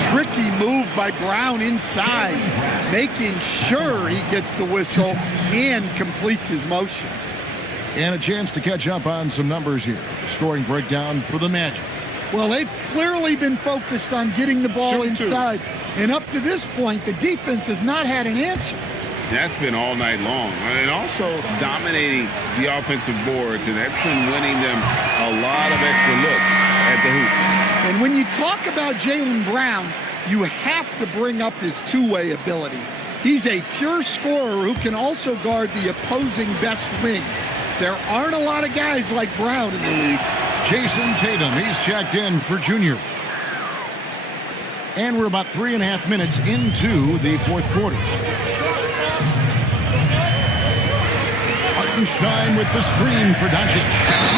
Tricky move by Brown inside, making sure he gets the whistle and completes his motion. And a chance to catch up on some numbers here. Scoring breakdown for the Magic. Well, they've clearly been focused on getting the ball inside. And up to this point, the defense has not had an answer. That's been all night long. And also dominating the offensive boards, and that's been winning them a lot of extra looks at the hoop. And when you talk about Jaylen Brown, you have to bring up his two-way ability. He's a pure scorer who can also guard the opposing best wing. There aren't a lot of guys like Brown in the league. Jason Tatum, he's checked in for junior. And we're about 3.5 minutes into the fourth quarter. Hartenstein with the screen for Doncic.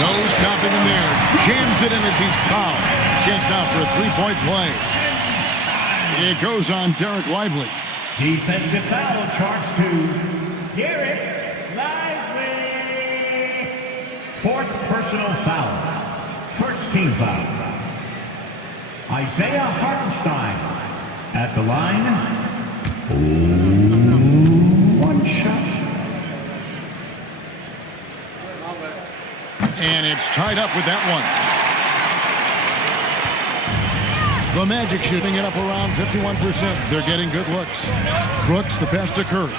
No stopping him there. Jams it in as he's fouled. Chance now for a three-point play. It goes on Derek Lively. Defensive foul charged to Derek Lively. Fourth personal foul. First team foul. Isaiah Hartenstein at the line. One shot. And it's tied up with that one. The Magic shooting it up around 51%. They're getting good looks. Brooks, the pass to Curry.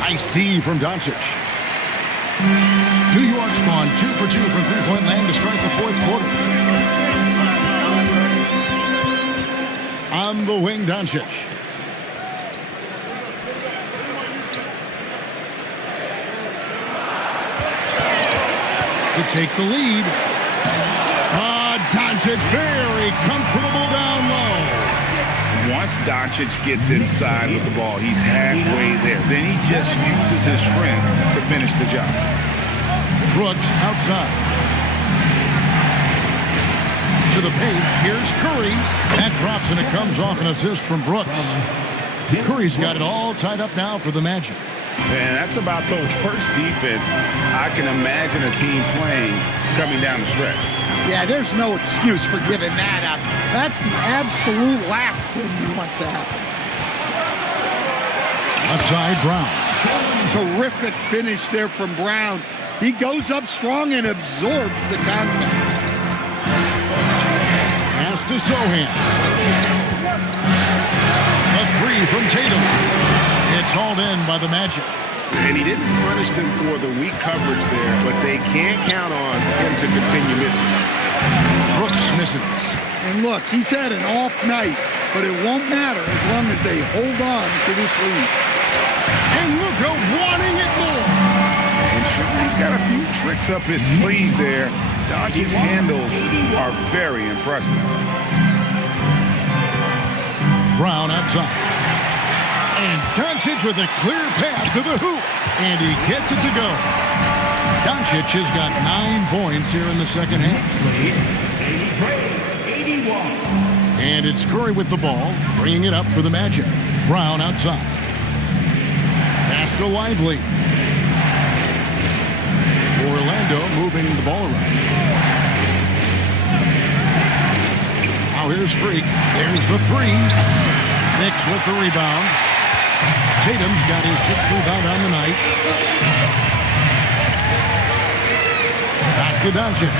Nice D from Doncic. New York's gone 2 for 2 from three-point land to start the fourth quarter. On the wing, Doncic. To take the lead. Doncic very comfortable down low. Once Doncic gets inside with the ball, he's halfway there. Then he just uses his strength to finish the job. Brooks outside. To the paint. Here's Curry. That drops and it comes off an assist from Brooks. Curry's got it all tied up now for the Magic. Man, that's about the worst defense I can imagine a team playing coming down the stretch. Yeah, there's no excuse for giving that up. That's the absolute last thing you want to happen. Outside Brown. Terrific finish there from Brown. He goes up strong and absorbs the contact. Pass to Sohan. A three from Tatum. It's hauled in by the Magic. And he didn't punish them for the weak coverage there, but they can't count on him to continue missing. Brooks misses. And look, he's had an off night, but it won't matter as long as they hold on to this lead. And Luka wanting it more. And sure, he's got a few tricks up his sleeve there. Doncic's handles are very impressive. Brown outside. And Doncic with a clear path to the hoop. And he gets it to go. Doncic has got 9 points here in the second half. 81. And it's Curry with the ball, bringing it up for the Magic. Brown outside. Pass to Lively. Orlando moving the ball around. Now here's Freak. There's the three. Knicks with the rebound. Tatum's got his 6th rebound on the night. Back to Doncic.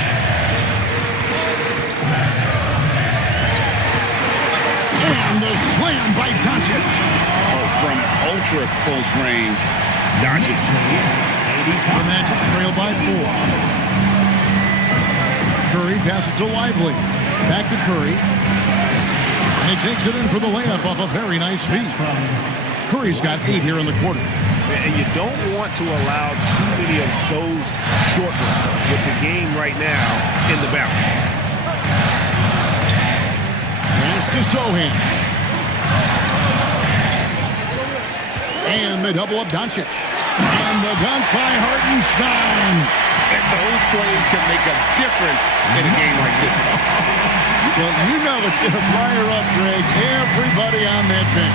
And the slam by Doncic. Oh, from ultra close range, Doncic. The Magic trail by 4. Curry passes to Lively. Back to Curry. And he takes it in for the layup off a very nice feed. Curry's got 8 here in the quarter. And you don't want to allow too many of those short ones with the game right now in the balance. Pass to Sohan. And they double up Doncic. And the dunk by Hartenstein. And those plays can make a difference in a game like this. Well, you know it's going to fire up, Greg, everybody on that bench.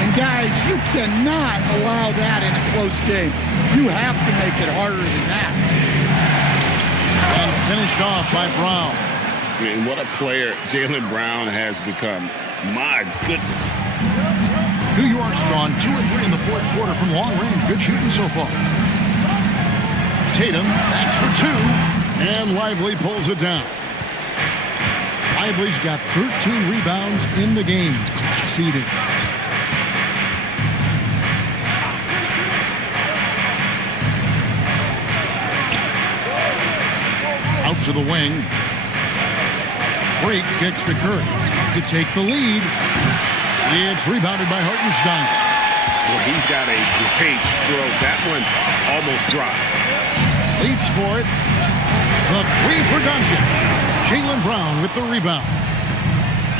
And guys, you cannot allow that in a close game. You have to make it harder than that. And finished off by Brown. And what a player Jaylen Brown has become. My goodness. New York's gone 2 or 3 in the fourth quarter from long range. Good shooting so far. Tatum, that's for 2. And Lively pulls it down. Lively's got 13 rebounds in the game. Seeding. Out to the wing. Freak kicks to Curry to take the lead. It's rebounded by Hartenstein. Well, he's got a great stroke. That one almost dropped. Leaps for it. The 3 for Doncic. Jaylen Brown with the rebound.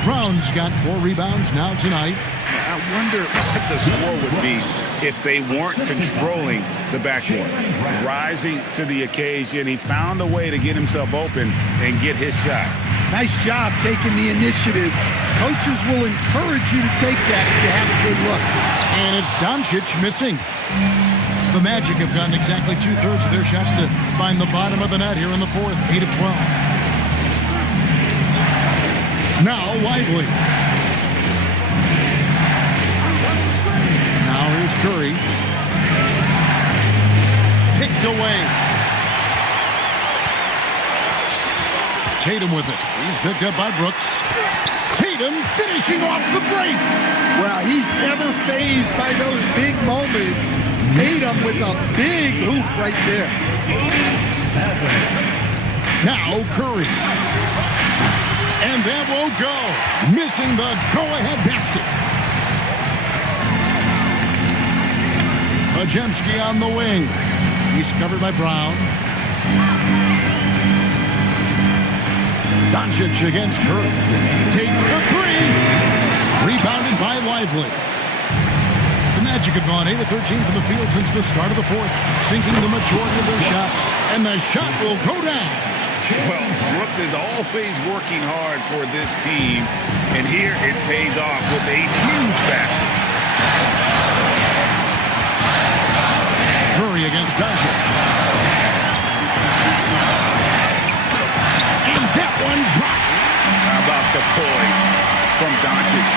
Brown's got 4 rebounds now tonight. I wonder what the score would be if they weren't controlling the backcourt. Rising to the occasion, he found a way to get himself open and get his shot. Nice job taking the initiative. Coaches will encourage you to take that if you have a good look. And it's Doncic missing. The Magic have gotten exactly 2/3 of their shots to find the bottom of the net here in the fourth. 8 of 12. Now Lively. Now here's Curry. Picked away. Tatum with it. He's picked up by Brooks. Tatum finishing off the break. Well, he's never fazed by those big moments. Tatum with a big hoop right there. Now Curry. And that won't go. Missing the go-ahead basket. Pajemski on the wing. He's covered by Brown. Doncic against Curry. Takes the 3. Rebounded by Lively. The Magic have gone 8 of 13 from the field since the start of the fourth, sinking the majority of their shots. And the shot will go down. Well, Brooks is always working hard for this team, and here it pays off with a huge basket. Curry against Doncic. And that one drops. How about the poise from Doncic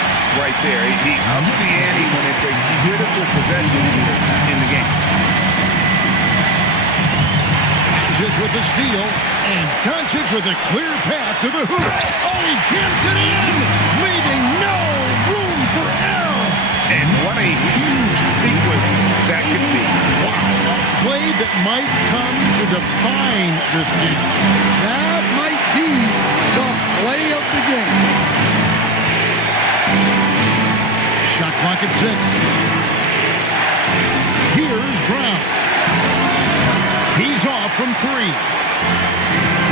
right there? He ups the ante when it's a critical possession in the game. Doncic with the steal, and Doncic with a clear path to the hoop. Oh, he jams it in, leaving no room for error. And what a huge sequence that could be. Wow, a play that might come to define this game. That might be the play of the game. Shot clock at 6. Here's Brown. He's off from 3.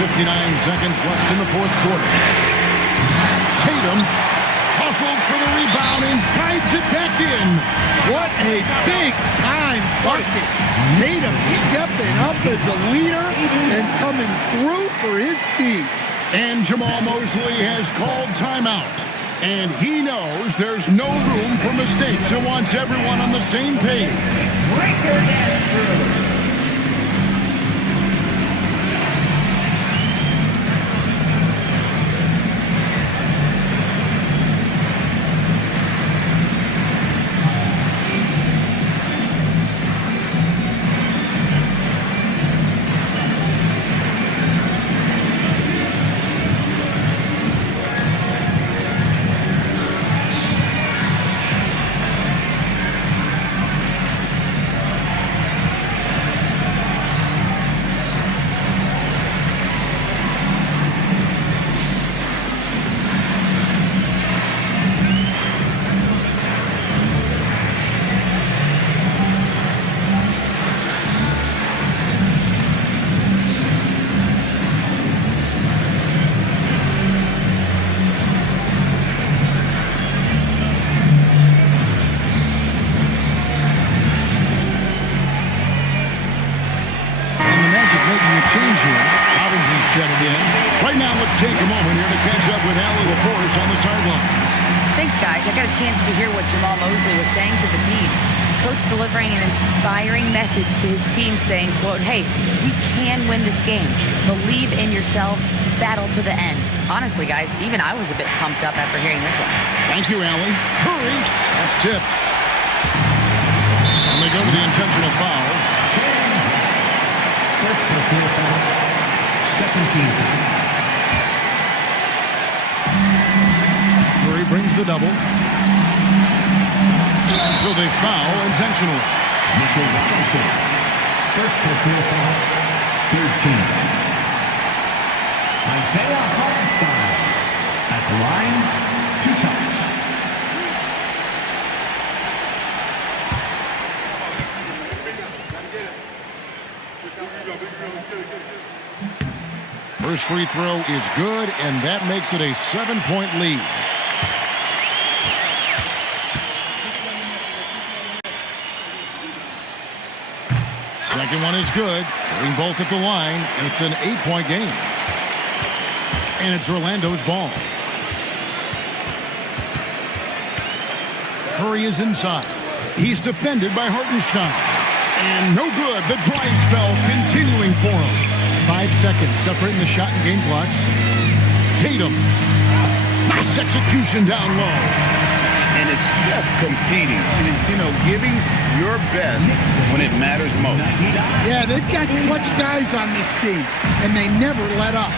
59 seconds left in the fourth quarter. Tatum hustles for the rebound and guides it back in. What a big-time bucket. Tatum stepping up as a leader and coming through for his team. And Jamal Mosley has called timeout. And he knows there's no room for mistakes and wants everyone on the same page. Breaker dance through. checked in. Right now, let's take a moment here to catch up with Allie LaForce on the sideline. Thanks, guys. I got a chance to hear what Jamal Mosley was saying to the team. Coach delivering an inspiring message to his team saying, quote, hey, we can win this game. Believe in yourselves. Battle to the end. Honestly, guys, even I was a bit pumped up after hearing this one. Thank you, Allie. Curry. That's tipped. And they go to the intentional foul. First personal foul. Second team foul. Curry brings the double. So they foul intentionally. Mitchell Robinson. First personal foul. Third team foul. Isaiah Hartenstein at the line, 2 shots. First free throw is good, and that makes it a 7-point lead. Second one is good. Hitting both at the line, and it's an 8-point game. And it's Orlando's ball. Curry is inside. He's defended by Hartenstein. And no good. The dry spell continuing for him. 5 seconds separating the shot and game clocks. Tatum. Nice execution down low. And it's just competing. You know, giving your best when it matters most. Yeah, they've got clutch guys on this team, and they never let up.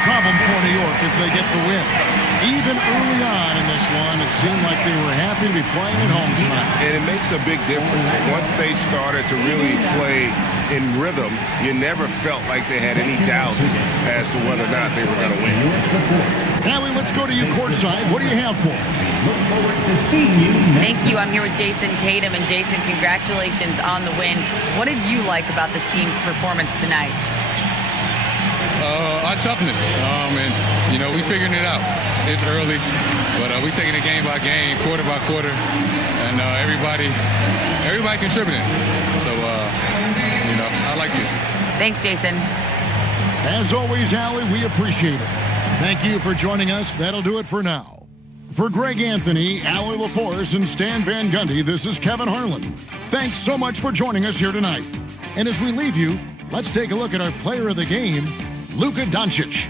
Problem for New York as they get the win. Even early on in this one, it seemed like they were happy to be playing at home tonight. And it makes a big difference. Once they started to really play in rhythm, you never felt like they had any doubts as to whether or not they were going to win. Allie, let's go to you courtside. What do you have for us? Look forward to seeing you next. Thank you. I'm here with Jason Tatum. And Jason, congratulations on the win. What did you like about this team's performance tonight? Our toughness, and you know, we figuring it out. It's early, but we taking it game by game, quarter by quarter, and everybody contributing. So, you know, I like it. Thanks, Jason. As always, Allie, we appreciate it. Thank you for joining us. That'll do it for now. For Greg Anthony, Allie LaForce, and Stan Van Gundy, this is Kevin Harlan. Thanks so much for joining us here tonight. And as we leave you, let's take a look at our player of the game, Luka Doncic.